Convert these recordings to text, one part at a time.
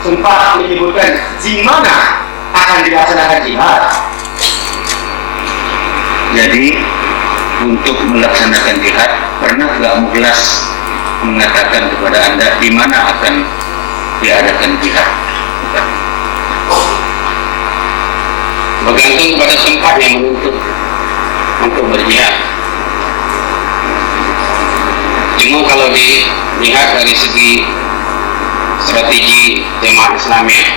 sempat menyebutkan di mana akan dilaksanakan jihad. Jadi untuk melaksanakan jihad, pernah nggak Mukhlas mengatakan kepada Anda di mana akan diadakan jihad? Bergantung pada tempat yang menuntut untuk berjihad. Cuma kalau dilihat dari segi strategi jemaah Islamiyah,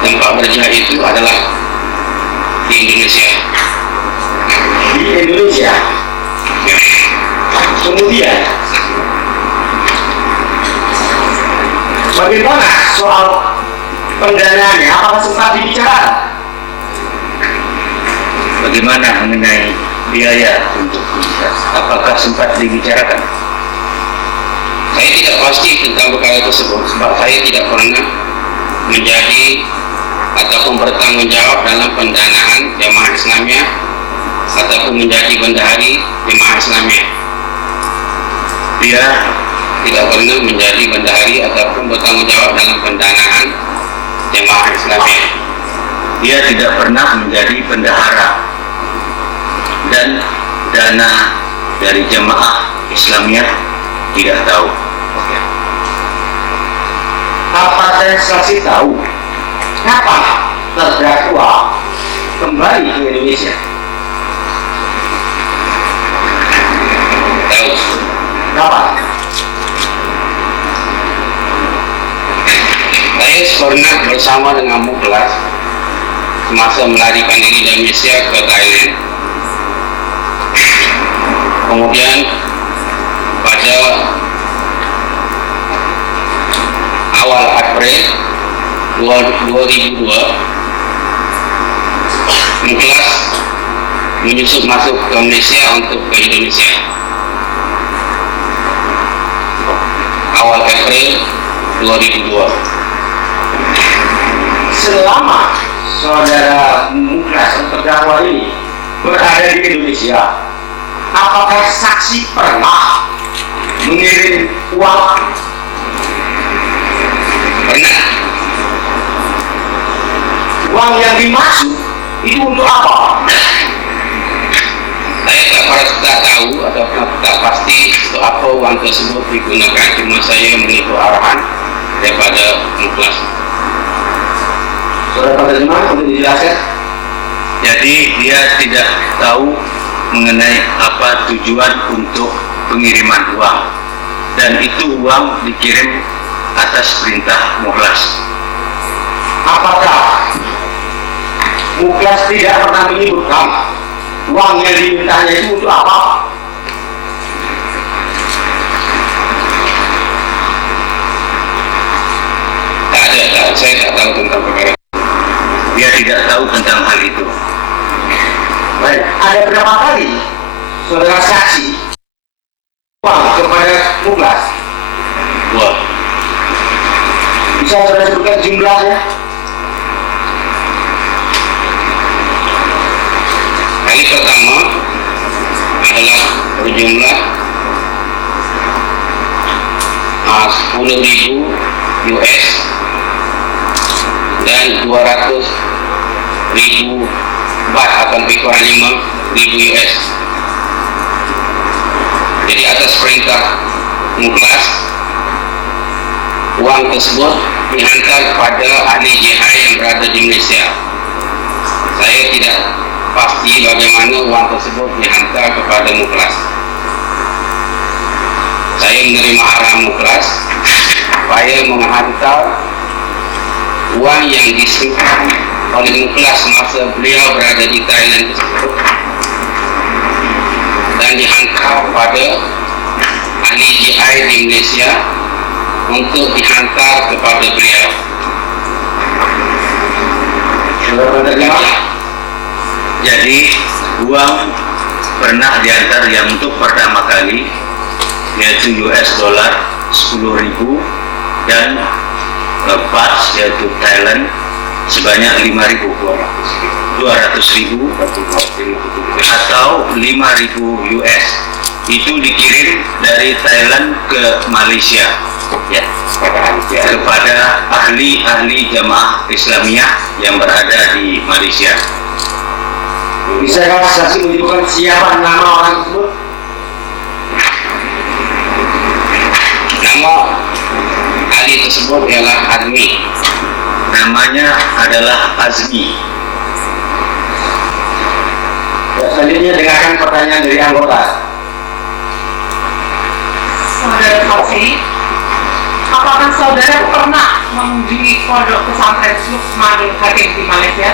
tempat berjihad itu adalah di Indonesia. Di Indonesia. Kemudian bagaimana soal pendanaannya? Apakah sempat dibicarakan? Bagaimana mengenai biaya untuk jihad? Apakah sempat dibicarakan? Saya tidak pasti tentang perkara tersebut sebab saya tidak pernah menjadi ataupun bertanggung jawab dalam pendanaan jemaah Islamiyah ataupun menjadi bendahari jemaah Islamiyah. Dia tidak pernah menjadi bendahari ataupun bertanggung jawab dalam pendanaan jemaah Islamiyah. Dia tidak pernah menjadi bendahara dan dana dari jemaah Islamiyah tidak tahu. Apakah saksi tahu kapan terdakwa kembali ke Indonesia? Tahu. Kapan? Saya pernah bersama dengan Mukhlas semasa melarikan diri dari Malaysia ke Thailand. Kemudian pada awal April 2002, Mukhlas menyusup masuk ke Malaysia untuk ke Indonesia. Awal April 2002. Selama saudara Mukhlas terdakwa ini berada di Indonesia, apakah saksi pernah mengirim uang? Pernah. Uang yang dimaksud itu untuk apa? Saya tak tahu atau tak pasti untuk apa uang tersebut digunakan. Cuma saya mengikut arahan daripada Mukhlas. Saudara bagaimana untuk dijelaskan? Jadi dia tidak tahu mengenai apa tujuan untuk pengiriman uang, dan itu uang dikirim atas perintah Mukhlas. Apakah Mukhlas tidak pernah menyebutkan uang yang dimintanya itu untuk apa? Tak ada, saya tak tahu tentang perkara. Dia tidak tahu tentang hal itu. Baik, ada berapa kali saudara saksi uang kepada Mukhlas? Dua. Bisa saudara sebutkan jumlahnya? Kali pertama adalah berjumlah 10.000 US dan 200.000 baht akan lebih kurang 5.000 US. Jadi atas perintah Mukhlas, uang tersebut dihantar kepada ahli jihad yang berada di Malaysia. Saya tidak pasti bagaimana uang tersebut dihantar kepada Mukhlas. Saya menerima arahan Mukhlas supaya menghantar uang yang disimpan oleh Mukhlas semasa beliau berada di Thailand tersebut dan dihantar kepada ahli jihad di Malaysia untuk dihantar kepada beliau. Jadi uang pernah diantar yang untuk pertama kali yaitu US dollar 10.000 dan baht yaitu Thailand sebanyak 5.200.000 atau 5.000 US. Itu dikirim dari Thailand ke Malaysia. Ya, kepada ahli-ahli jamaah Islamiyah yang berada di Malaysia. Bisakah saksi menyebutkan siapa nama orang tersebut? Nama ahli tersebut ialah Azmi. Namanya adalah Azmi. Selanjutnya dengarkan pertanyaan dari anggota. Saudara saksi, apakah saudara pernah mengunjungi pondok pesantren Luqmanul Hakim di Malaysia?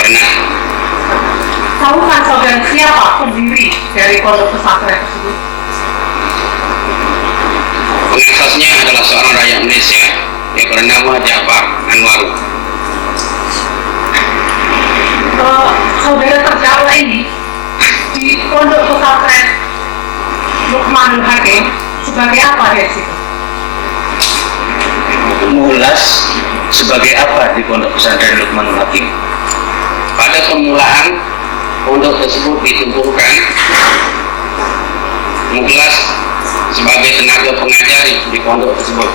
Pernah. Tahukah saudara siapa pendiri dari pondok pesantren tersebut? Pengasasnya adalah seorang rakyat Malaysia yang bernama Ja'far Anwaru. Saudara terdakwa ini di pondok pesantren Luqmanul Hakim sebagai apa dia di situ? Mulas sebagai apa di pondok pesantren Luqmanul Hakim? Pada permulaan pondok tersebut ditubuhkan Muklas sebagai tenaga pengajar di pondok tersebut.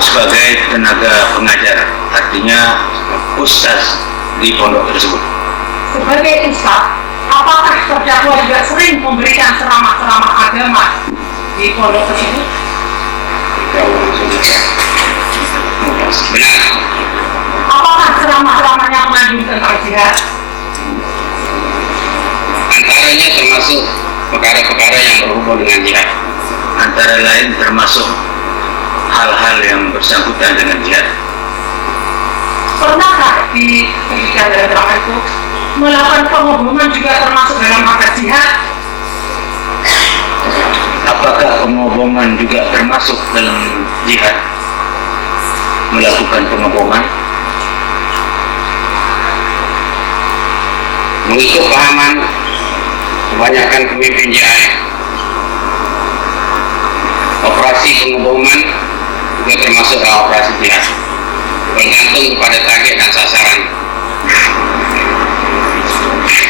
Sebagai tenaga pengajar, artinya ustaz di pondok tersebut. Sebagai ustaz, apakah terdakwa juga sering memberikan ceramah-ceramah agama di pondok tersebut? Benar. Apakah ceramah-ceramahnya mengandung tentang jihad? Antaranya termasuk perkara-perkara yang berhubungan dengan jihad. Antara lain termasuk hal-hal yang bersangkutan dengan jihad. Pernahkah di ketika dalam ceramah itu melakukan pengeboman juga termasuk dalam rangka jihad? Apakah pengoboman juga termasuk dalam jihad? Melakukan pengoboman? Mengikut pahaman kebanyakan pemimpin JI, operasi pengeboman juga termasuk dalam operasi jihad, bergantung kepada target dan sasaran.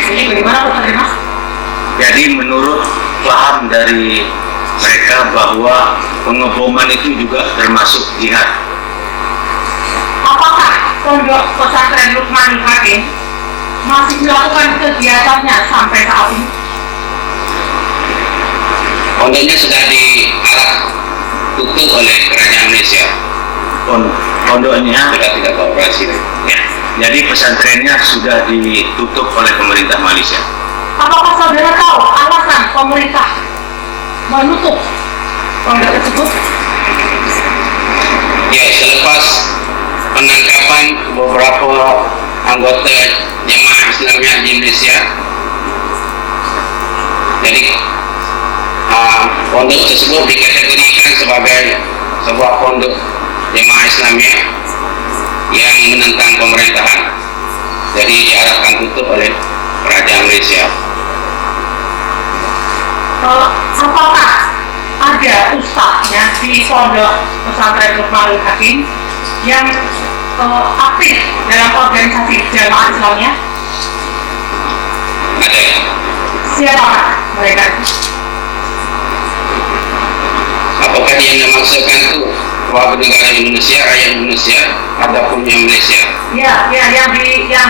Jadi bagaimana Pak Mas? Jadi menurut paham dari mereka bahwa pengeboman itu juga termasuk jihad. Apakah pondok pesantren Luqmanul Hakim masih melakukan kegiatannya sampai saat ini? Pondoknya sudah diarah tutup oleh kerajaan Malaysia. Pondoknya Sudah tidak beroperasi. ya. Jadi pesantrennya sudah ditutup oleh pemerintah Malaysia. Apakah saudara tahu alasan pemerintah menutup pondok tersebut? Ya, selepas penangkapan beberapa anggota jemaah Islamiyah di Malaysia, jadi pondok tersebut dikategorikan sebagai sebuah pondok jemaah Islamiyah yang menentang pemerintahan. Jadi diarahkan tutup oleh kerajaan Malaysia. Apakah ada ustaznya di pondok pesantren Luqmanul Hakim yang aktif dalam organisasi jamaah Islamiyah? Ada. Siapa mereka? Apakah yang dimaksudkan itu warga negara Indonesia, rakyat Indonesia, ataupun yang Malaysia? Ya, yang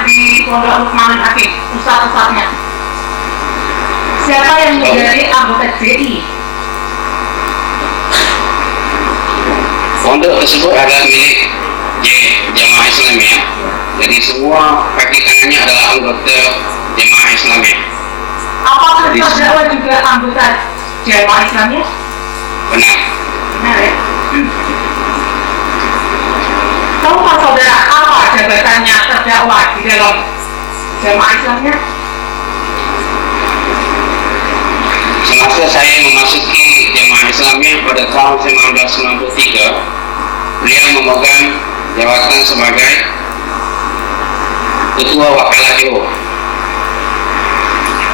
di pondok Luqmanul Hakim, ustaz-ustaznya. Siapa yang menjadi anggota JI? Pondok tersebut adalah milik jemaah Islamiyah. Jadi semua kaki tangannya adalah anggota jemaah Islamiyah. Apakah terdakwa juga anggota jemaah Islamiyah? Benar. Benar ya. Tahukah saudara apa jabatannya terdakwa di dalam jemaah Islamiyah? Semasa saya memasuki jemaah Islamiyah pada tahun 1993, beliau memegang jabatan sebagai Ketua Wakalah DO.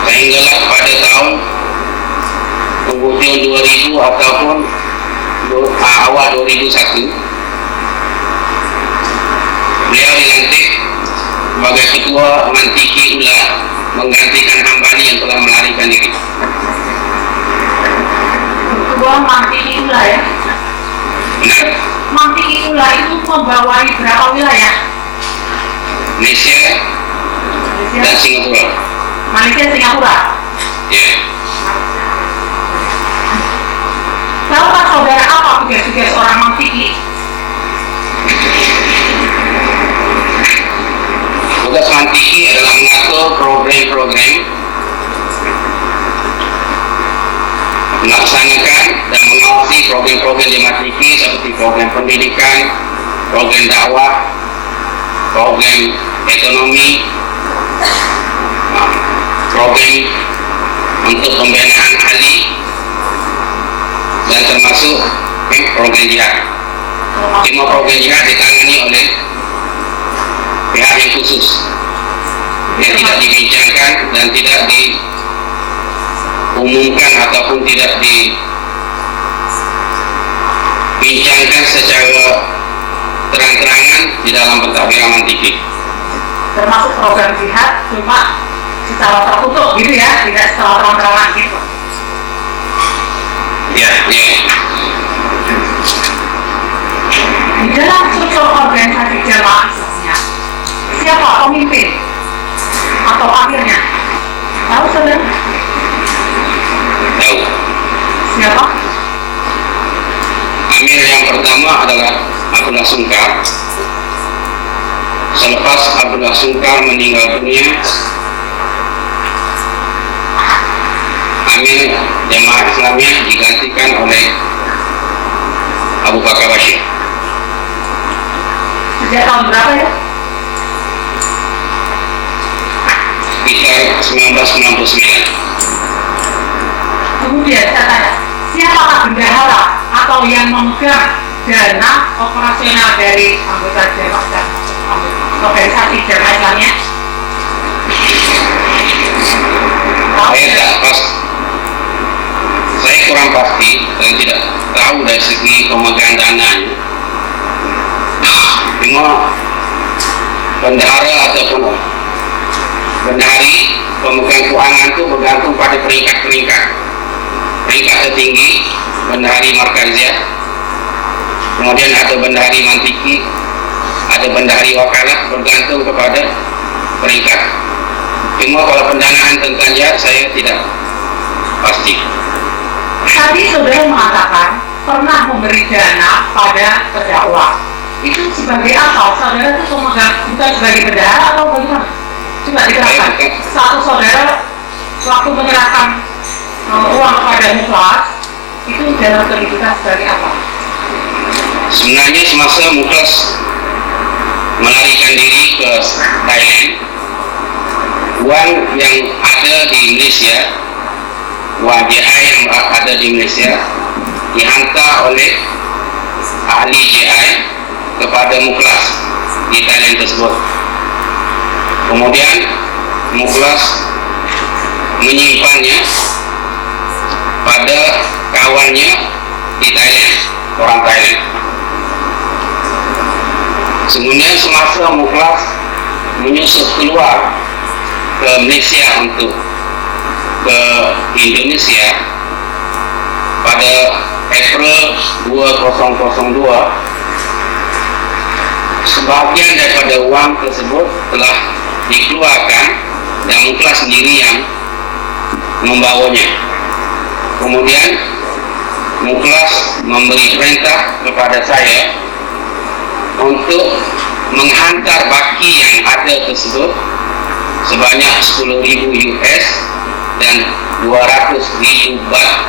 Sehinggalah pada tahun penghujung 2000 ataupun awal 2001, beliau dilantik sebagai Ketua Mantiki Ula, menggantikan Hambani yang telah melarikan diri. Ketua adalah Mantiki Ula ya. Benar. Mantiki Ula itu membawahi berapa wilayah? Malaysia dan Singapura. Malaysia, Singapura. Ya. Tahukah saudara apa tugas-tugas seorang Mantiki? Tugas Mantiki adalah mengatur program-program, melaksanakan dan mengawasi program-program di Mantiki seperti program pendidikan, program dakwah, program ekonomi, program untuk pembinaan ahli, dan termasuk program jihad. Semua program jihad ditangani oleh pihak yang khusus yang tidak dibincangkan dan tidak diumumkan ataupun tidak dibincangkan secara terang-terangan di dalam pentadbiran Mantiki. Termasuk program jihad cuma secara tertutup gitu ya, tidak secara terang-terangan gitu. Ya. Di dalam struktur organisasi jamaah Islamnya, siapa pemimpin atau akhirnya? Tahu saudara? Tahu. Siapa? Amir yang pertama adalah Abdullah Sungkar. Selepas Abdullah Sungkar meninggal dunia, Amir Jamaah Islamiyah digantikan oleh Abu Bakar Bashir. Sejak tahun berapa ya? Sekitar 1999. Kemudian saya tanya, siapakah bendahara atau yang memegang dana operasional dari anggota jamaah dan organisasi jamaah Islamnya? Saya kurang pasti dan tidak tahu dari segi pemegang dananya. Cuma bendahara ataupun bendahari pemegang keuangan itu bergantung pada peringkat-peringkat. Peringkat tertinggi bendahari Markaziyah, kemudian ada bendahari Mantiki, ada bendahari wakalah, bergantung kepada peringkat. Cuma kalau pendanaan tentang jihad saya tidak pasti. Tadi saudara mengatakan pernah memberi dana pada terdakwa. Itu sebagai apa? Saudara itu pemegang, bukan sebagai bendahara atau bagaimana? Coba diterangkan. Satu saudara waktu menyerahkan uang kepada Muklas itu dalam kehidupan sebagai apa? Sebenarnya semasa Muklas melarikan diri ke Thailand, uang yang ada di Malaysia, uang JI yang ada di Malaysia dihantar oleh ahli JI kepada Muklas di Thailand tersebut. Kemudian Muklas menyimpannya pada kawannya di Thailand, orang Thailand. Kemudian semasa Muklas menyusup keluar ke Malaysia untuk ke Indonesia pada April 2002, sebahagian daripada uang tersebut telah dikeluarkan dan Muklas sendiri yang membawanya. Kemudian Muklas memberi perintah kepada saya untuk menghantar baki yang ada tersebut sebanyak 10,000 US dan 200,000 baht,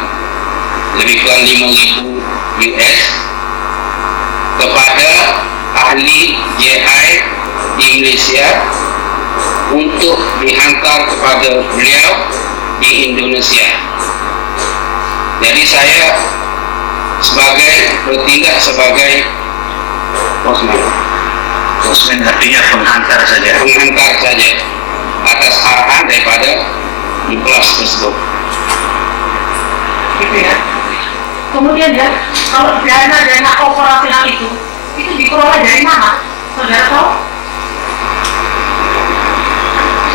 lebih kurang 5,000 US, kepada ahli JI di Malaysia untuk dihantar kepada beliau di Indonesia. Jadi saya bertindak sebagai postman. Postman artinya penghantar saja. Penghantar saja atas arahan daripada Muklas tersebut. Gitu ya. Kemudian ya, kalau dana operasional itu diperoleh dari mana? Saudara tahu?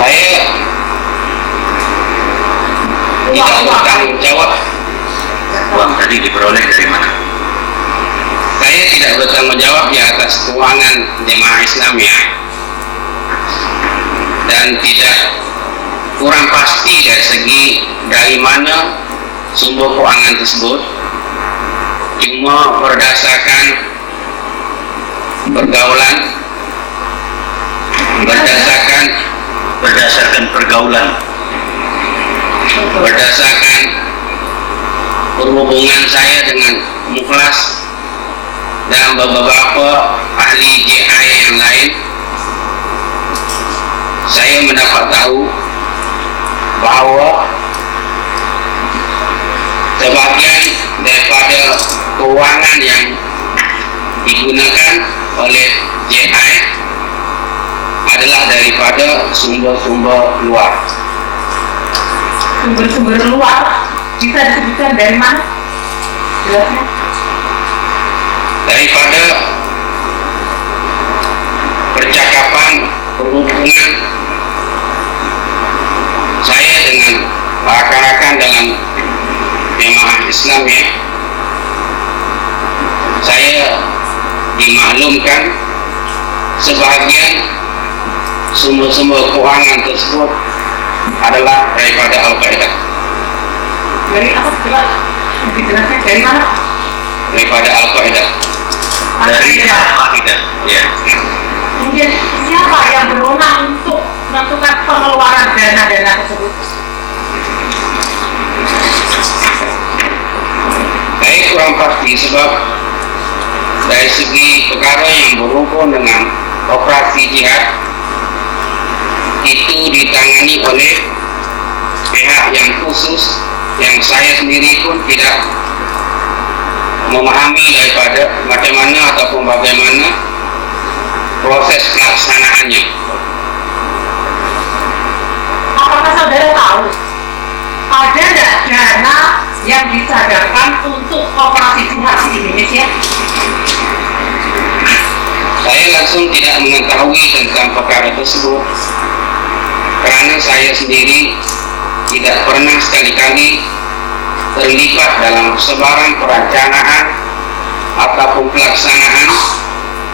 Saya tidak bertanggung jawab. Uang tadi diperoleh diperoleh dari mana? Saya tidak bertanggung jawab di atas keuangan jemaah Islamiyah dan tidak kurang pasti dari mana sumber keuangan tersebut. Cuma berdasarkan pergaulan, berdasarkan perhubungan saya dengan Mukhlas dan beberapa ahli JI yang lain, saya mendapat tahu bahawa sebahagian daripada keuangan yang digunakan oleh JI adalah daripada sumber-sumber luar. Sumber-sumber luar bisa disebutkan dari mana? Jelasnya. Daripada percakapan perhubungan saya dengan rakan-rakan dalam jemaah Islam ya, saya dimaklumkan sebahagian sumber-sumber keuangan tersebut adalah daripada Al-Qaeda. Dari apa? Jelas. Lebih jelasnya dari mana? Daripada Al-Qaeda. Dari Al-Qaeda. Ya. Kemudian siapa yang berwenang untuk menentukan pengeluaran dana-dana tersebut? Saya kurang pasti sebab dari segi perkara yang berhubung dengan operasi jihad itu ditangani oleh pihak yang khusus yang saya sendiri pun tidak memahami daripada macam mana ataupun bagaimana proses pelaksanaannya. Apakah saudara tahu ada tidak dana yang dicadarkan untuk operasi jihad di Indonesia? Saya langsung tidak mengetahui tentang perkara tersebut kerana saya sendiri tidak pernah sekali-kali terlibat dalam sebarang perencanaan ataupun pelaksanaan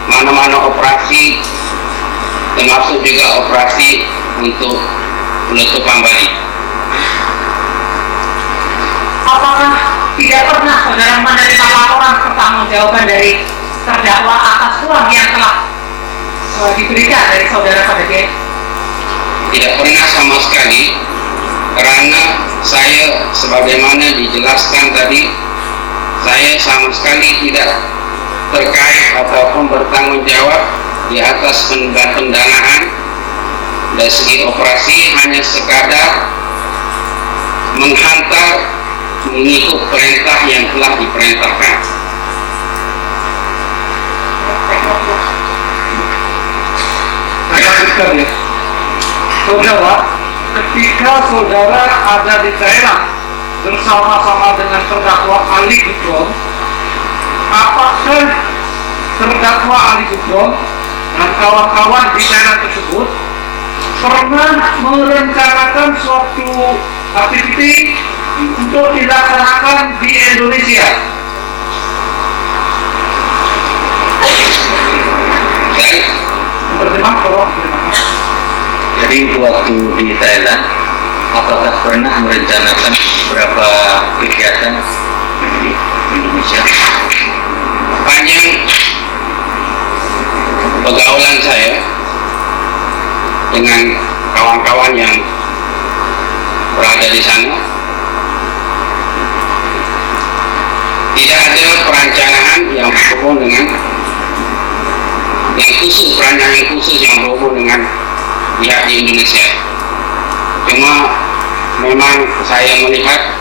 mana-mana operasi, termasuk juga operasi untuk penutupan Bali. Apakah tidak pernah saudara menerima laporan pertanggungjawaban dari terdakwa atas uang yang telah diberikan dari saudara pada dia? Tidak pernah sama sekali, kerana saya sebagaimana dijelaskan tadi, saya sama sekali tidak terkait ataupun bertanggung jawab di atas pendanaan dari segi operasi, hanya sekadar menghantar mengikut perintah yang telah diperintahkan. Lanjutkan ya, saudara. Ketika saudara ada di Thailand bersama-sama dengan terdakwa Ali Gufron, apakah terdakwa Ali Gufron dan kawan-kawan di Thailand tersebut pernah merencanakan suatu aktiviti untuk dilaksanakan di Indonesia? Berterima kasih. Jadi waktu di Thailand, apakah pernah merencanakan beberapa kegiatan di Indonesia? Panjang pergaulan saya dengan kawan-kawan yang berada di sana, tidak ada perencanaan yang berhubung dengan perencanaan khusus yang berhubung dengan pihak di Indonesia. Cuma memang saya melihat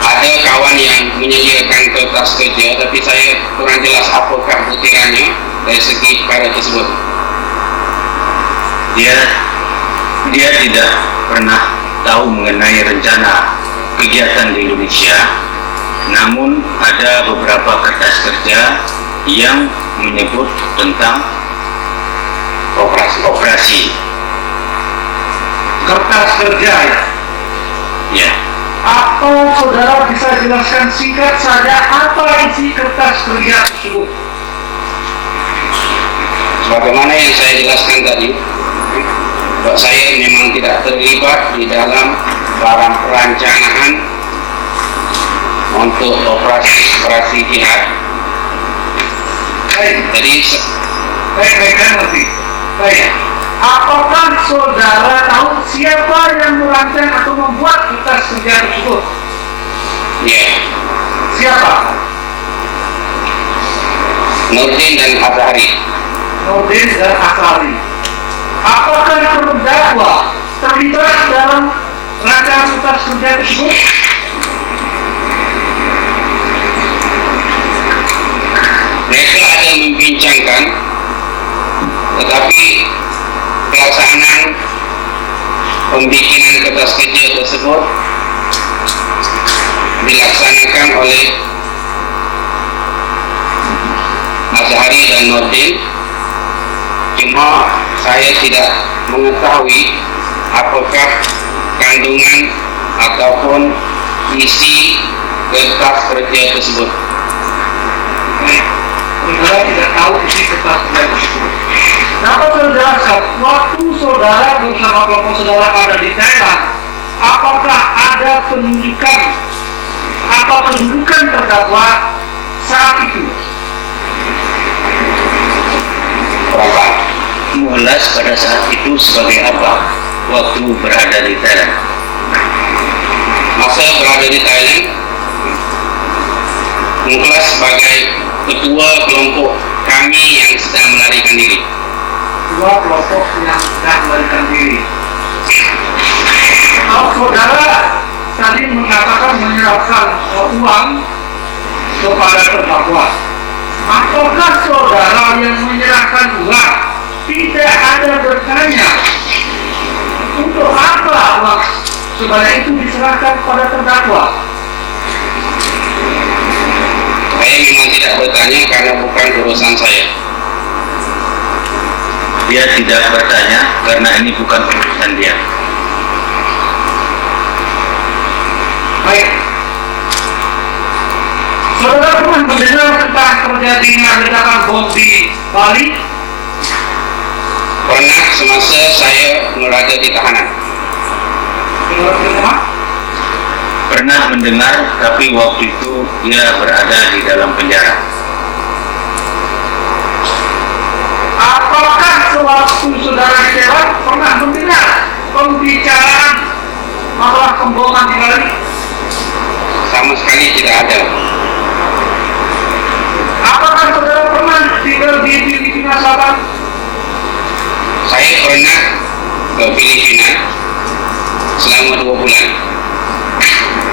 ada kawan yang menyediakan kertas kerja, tapi saya kurang jelas apakah butirannya dari segi perkara tersebut. Dia tidak pernah tahu mengenai rencana kegiatan di Indonesia, namun ada beberapa kertas kerja yang menyebut tentang operasi. Kertas kerja ya. Ya. Atau saudara bisa jelaskan singkat saja apa isi kertas kerja tersebut? Sebagaimana yang saya jelaskan tadi, bahwa saya memang tidak terlibat di dalam barang perencanaan untuk operasi jihad. Jadi Baik, saya ngerti. Baik. Apakah saudara tahu siapa yang merancang atau membuat kertas kerja tersebut? ya, Siapa? Nurdin dan Azhari. Nurdin dan Azhari. Apakah terdakwa terlibat dalam rancangan kertas kerja tersebut? Mereka ada membincangkan, tetapi pelaksanaan pembikinan kertas kerja tersebut dilaksanakan oleh Azhari dan Nurdin. Cuma saya tidak mengetahui apakah kandungan ataupun isi kertas kerja tersebut. Saudara tidak tahu isi kertas kerja tersebut. Dapat terjelaskan waktu saudara bersama kelompok saudara ada di Thailand, apakah ada penunjukan apa kedudukan terdakwa saat itu? Berapa? Mulas pada saat itu sebagai apa? Waktu berada di Thailand. Masa berada di Thailand, Mukhlas sebagai ketua kelompok kami yang sedang melarikan diri. Dua kelompok yang sedang melarikan diri. Kalau saudara tadi mengatakan menyerahkan uang kepada terdakwa, apakah saudara yang menyerahkan uang tidak ada bertanya untuk apa uang sebanyak itu diserahkan kepada terdakwa? Saya memang tidak bertanya karena bukan urusan saya. Dia tidak bertanya karena ini bukan urusan dia. Baik. Saudara pernah mendengar tentang terjadinya ledakan bom di Bali? Pernah semasa saya berada di tahanan. Pernah mendengar, tapi waktu itu dia berada di dalam penjara. Apakah sewaktu saudara di Thailand pernah mendengar pembicaraan masalah pemboman di Bali? Sama sekali tidak ada. Apakah saudara pernah tinggal di Filipina Selatan? Saya pernah ke Filipina selama 2 bulan.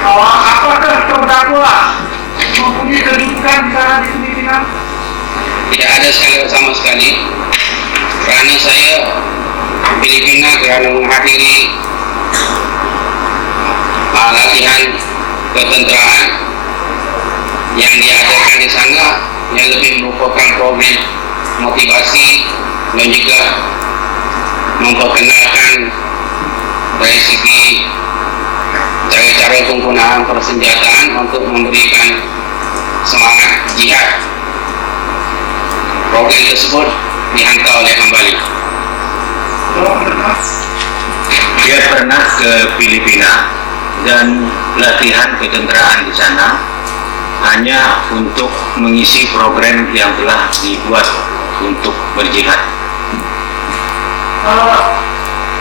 Apakah terdakwa mempunyai kedudukan di sana di Filipina? Tidak ada sama sekali. Kerana saya Filipina kerana menghadiri latihan ketenteraan yang diadakan di sana, yang lebih merupakan program motivasi dan juga memperkenalkan dari segi cara-cara penggunaan persenjataan untuk memberikan semangat jihad. Program tersebut dihantar oleh Kembali. Dia pernah ke Filipina dan latihan ketenteraan di sana hanya untuk mengisi program yang telah dibuat untuk berjihad.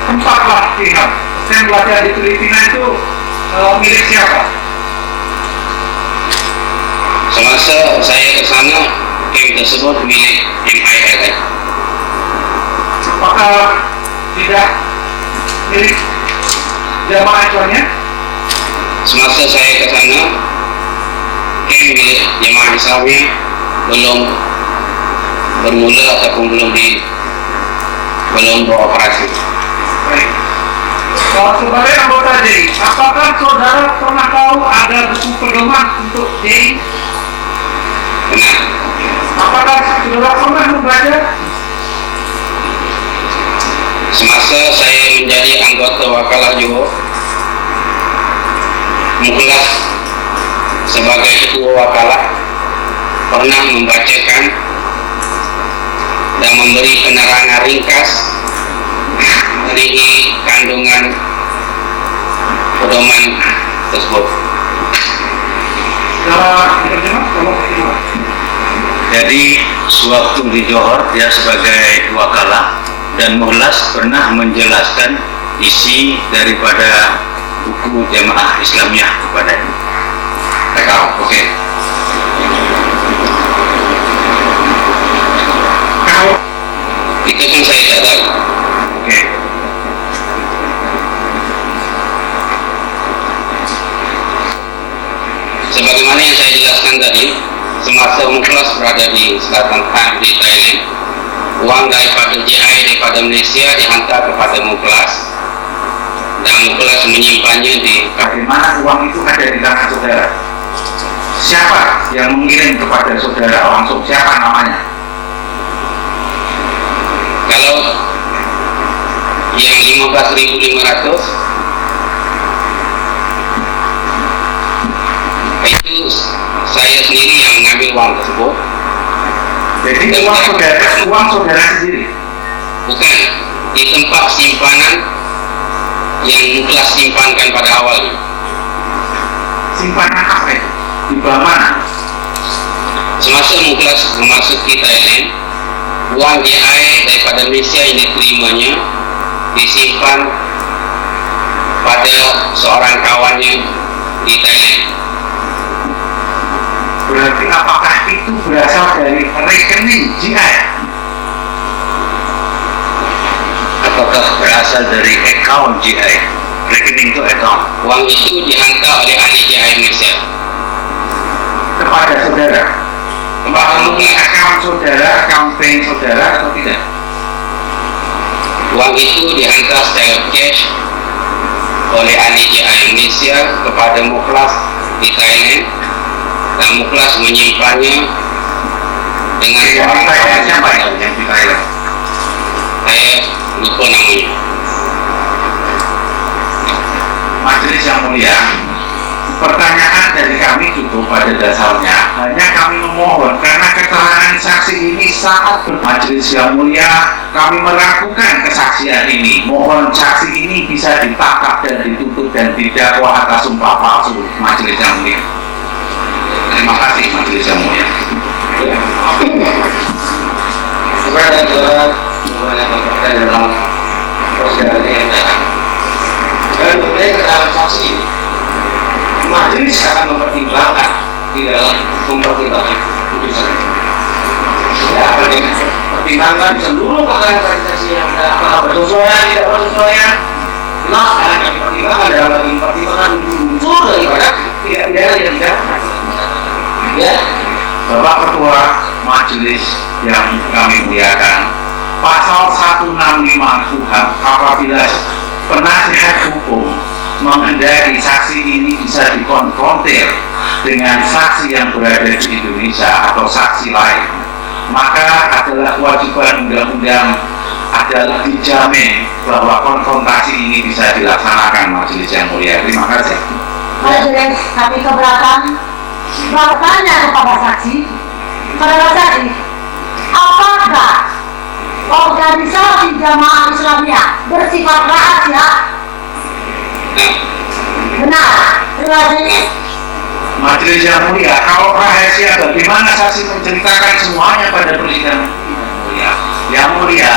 Tempat latihan yang latihan di Filipina itu milik siapa? Semasa saya ke sana, camp tersebut milik MILF. Apakah tidak milik jamaah Islamnya? Semasa saya ke sana, camp milik jemaah Islamnya belum bermula ataupun belum beroperasi. Baik. Sebagai anggota JI, apakah saudara pernah tahu ada buku pedoman untuk JI? Benar. Apakah saudara pernah membaca? Semasa saya menjadi anggota Wakalah Johor, Muklas sebagai ketua wakalah pernah membacakan dan memberi penerangan ringkas mengenai kandungan pedoman tersebut. Jadi sewaktu di Johor dia sebagai wakalah dan Mukhlas pernah menjelaskan isi daripada buku Jamaah Islamiyah kepadanya. Oke. Itu pun saya tak tahu. Oke. Sebagaimana yang saya jelaskan tadi, semasa Muklas berada di selatan Han di Thailand, uang daripada GI daripada Malaysia dihantar kepada Muklas dan Muklas menyimpannya di. Bagaimana uang itu ada di tangan saudara? Siapa yang mengirim kepada saudara langsung? Siapa namanya? Kalau yang 15.500 itu saya sendiri yang mengambil uang tersebut. Jadi uang saudara sendiri? Bukan, di tempat simpanan yang Muklas simpankan pada awalnya. Simpanan apa itu? Di bawah mana? Semasa Muklas memasuki Thailand, uang GI daripada Malaysia yang diterimanya disimpan pada seorang kawannya di Thailand. Berarti apakah itu berasal dari rekening GI? Apakah berasal dari account GI? Rekening itu account. Uang itu dihantar oleh ahli GI Malaysia Kepada saudara? kepada Muklas. Account saudara, account bank saudara atau tidak? Uang itu dihantar secara cash oleh ahli GI Malaysia kepada Muklas di Thailand dan Muklas menyimpannya dengan Yang seorang di Thailand kawan siapa ya? Yang di Thailand? saya lupa namanya. Majelis yang mulia, pertanyaan dari kami cukup pada dasarnya. Hanya kami memohon karena keterangan saksi ini sangat bermajelis yang mulia, kami meragukan kesaksian ini. Mohon saksi ini bisa ditangkap dan ditutup dan didakwa atas sumpah palsu. Majelis yang mulia. Terima kasih majelis yang mulia. Kepada dalam persidangan yang datang dan mengenai keterangan saksi, majelis akan mempertimbangkan di dalam mempertimbangkan putusan. Ya, pertimbangkan seluruh keterangan saksi yang ada, apakah bersesuaian tidak bersesuaian. Nah, akan kami pertimbangkan dalam pertimbangan unsur daripada tidak pidana yang tidak. Ya, Bapak Ketua Majelis yang kami muliakan, Pasal 165 KUHP apabila penasihat hukum menghendaki saksi ini bisa dikonfrontir dengan saksi yang berada di Indonesia atau saksi lain, maka adalah kewajiban undang-undang adalah dijamin bahwa konfrontasi ini bisa dilaksanakan majelis yang mulia. Terima kasih. Majelis kami keberatan bertanya kepada saksi, apakah organisasi Jamaah Islamiyah bersifat rahasia? Benar. Terima kasih. Majelis yang mulia, kalau rahasia bagaimana saksi menceritakan semuanya pada persidangan? Yang mulia,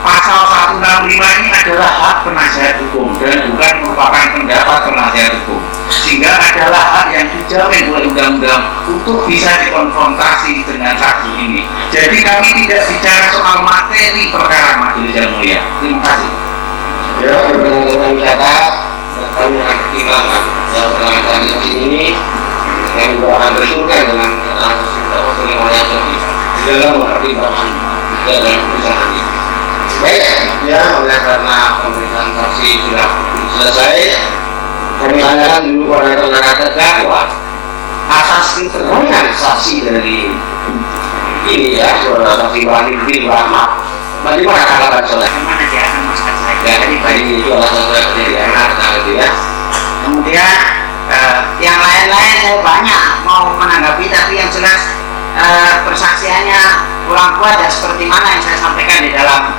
pasal 165 ini adalah hak penasihat hukum dan bukan merupakan pendapat penasihat hukum, sehingga adalah hak yang dijamin oleh undang-undang untuk bisa dikonfrontasi dengan saksi ini. Jadi kami tidak bicara soal materi perkara majelis yang mulia. Terima kasih. ya, berdasarkan catat dan kami akan pertimbangkan dalam penanganan saksi ini yang juga akan bersyukur dengan keterangan saksi yang tadi di dalam pertimbangan dalam putusan ini. Baik, ya, oleh karena pemeriksaan saksi sudah selesai, kami tanyakan dulu kepada saudara terdakwa atas keterangan saksi dari ini ya, saudara saksi Wahid bin Rahmat. Bagaimana tanggapan saudara? Bagaimana dia akan masakan saya? Ya, tadi itu adalah saudara dari anak, gitu ya. Kemudian Yang lain-lain saya banyak mau menanggapi, tapi yang jelas persaksiannya kurang kuat dan seperti mana yang saya sampaikan di dalam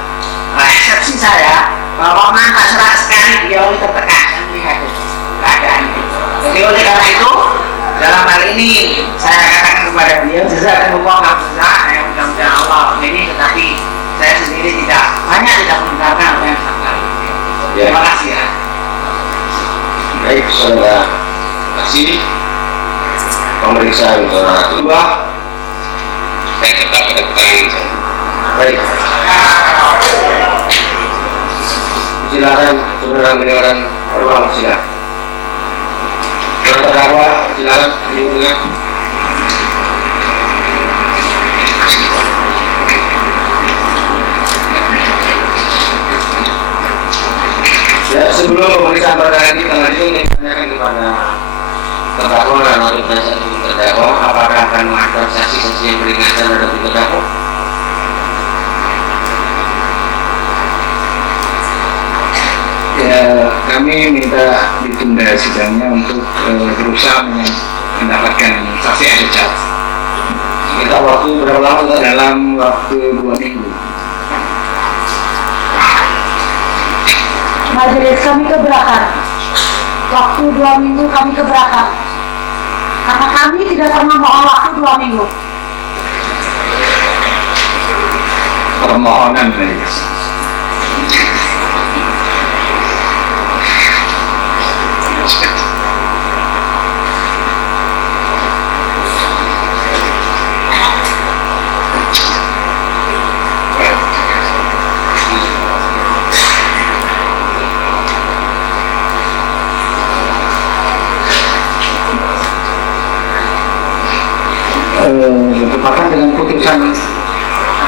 eksepsi saya, bahwa nampak serak sekali beliau tertekan. Saya melihat itu keadaan itu. Jadi oleh karena itu, dalam hal ini saya katakan kepada beliau, jazakumullah khairan, mudah-mudahan Allah ini, tetapi saya sendiri tidak mendengarkan apa yang disampaikan. Terima kasih ya. Baik, saudara. Terima kasih. Pemeriksaan saudara kedua. Saya tetap pada keterangan saya. Baik. Silakan saudara mendengarkan ulang silakan. Saudara terdakwa silakan diundang. Ya, sebelum pemeriksaan perkara ini ini tanyakan kepada terdakwa dan wakil penasihat hukum terdakwa, apakah akan mengatur saksi-saksi yang beringasan terhadap terdakwa? Ya, kami minta ditunda sidangnya untuk berusaha mendapatkan saksi advokat. Kita waktu berapa lama? Dalam waktu 2 minggu. Majelis kami keberatan. Waktu 2 minggu kami keberatan. Karena kami tidak pernah mohon waktu 2 minggu. Permohonan dari bertepatan dengan putusan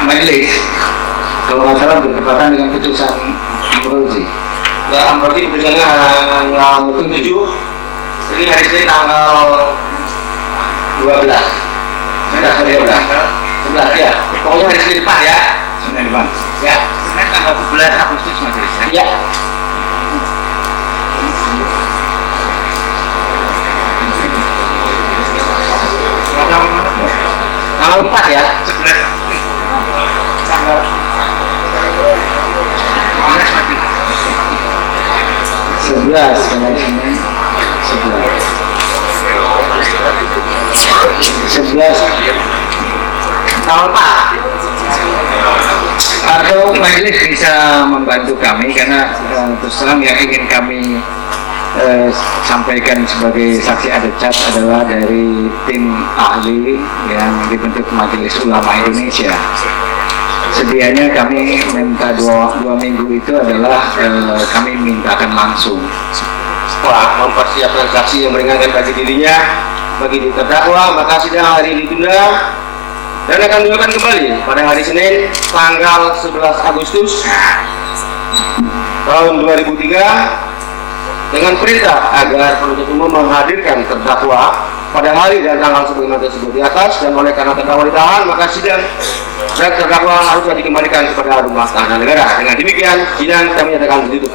majelis, kalau nggak salah bertepatan dengan putusan Amrozi. Nah, Amrozi putusannya tanggal 7, jadi hari Senin tanggal 12. Sudah hari 11 ya. Pokoknya hari Senin depan ya. Senin depan. Ya. Senin tanggal 12 Agustus majelis. Ya. Tanggal 4 ya. 11 tanggal Senin 11 Tanggal 4. atau majelis bisa membantu kami, karena terus terang yang ingin kami sampaikan sebagai saksi adecat adalah dari tim ahli yang dibentuk Majelis Ulama Indonesia. Sedianya kami minta 2 minggu itu adalah kami mintakan langsung. Wah, mempersiapkan saksi yang meringankan bagi dirinya, bagi terdakwa, maka sidang hari ini ditunda dan akan dilakukan kembali pada hari Senin tanggal 11 Agustus tahun 2003 dengan perintah agar penuntut umum menghadirkan terdakwa pada hari dan tanggal sebagaimana tersebut di atas, dan oleh karena terdakwa ditahan maka sidang dan terdakwa haruslah dikembalikan kepada rumah tahanan negara. Dengan demikian sidang kami nyatakan ditutup.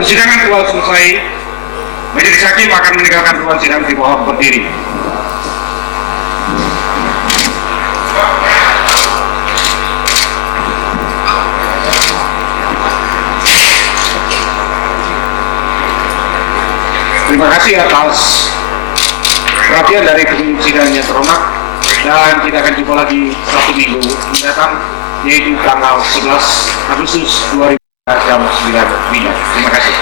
Persidangan telah selesai. Majelis hakim akan meninggalkan ruang sidang di bawah berdiri. Terima kasih atas perhatian dari pengunjung sidang yang terhormat, dan kita akan jumpa lagi 1 minggu mendatang, yaitu tanggal 11 Agustus 2000 jam 9 WIB. Terima kasih.